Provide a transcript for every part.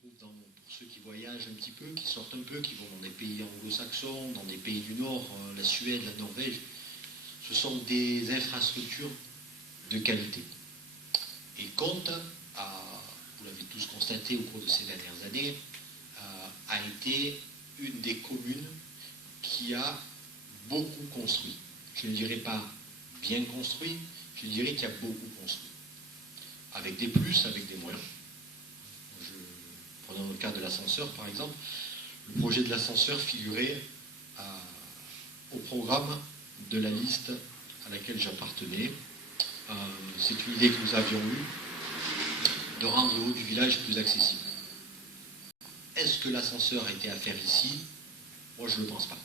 trouve pour ceux qui voyagent un petit peu, qui sortent un peu, qui vont dans des pays anglo-saxons, dans des pays du Nord, la Suède, la Norvège, ce sont des infrastructures de qualité. Et Contes, vous l'avez tous constaté au cours de ces dernières années, a été une des communes qui a beaucoup construit. Je ne dirais pas bien construit, je dirais qu'il y a beaucoup construit. Avec des plus, avec des moins. Prenons le cas de l'ascenseur, par exemple. Le projet de l'ascenseur figurait au programme de la liste à laquelle j'appartenais. C'est une idée que nous avions eue de rendre le haut du village plus accessible. Est-ce que l'ascenseur a été à faire ici? Moi, je ne le pense pas.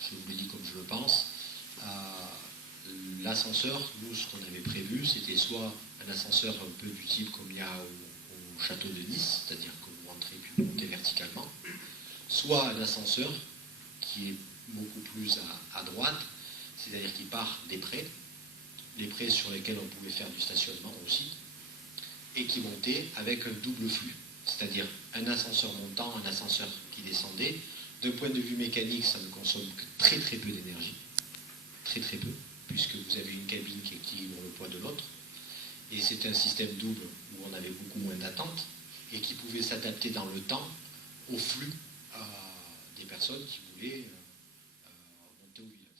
Je vous le dis comme je le pense. L'ascenseur, nous, ce qu'on avait prévu, c'était soit un ascenseur un peu du type comme il y a au château de Nice, c'est-à-dire que vous rentrez puis vous montez verticalement, soit un ascenseur qui est beaucoup plus à droite, c'est-à-dire qui part des prés, les prés sur lesquels on pouvait faire du stationnement aussi, et qui montait avec un double flux, c'est-à-dire un ascenseur montant, un ascenseur qui descendait. D'un point de vue mécanique, ça ne consomme que très très peu d'énergie, très très peu, puisque vous avez une cabine qui équilibre le poids de l'autre, et c'est un système double où on avait beaucoup moins d'attente, et qui pouvait s'adapter dans le temps au flux des personnes qui voulaient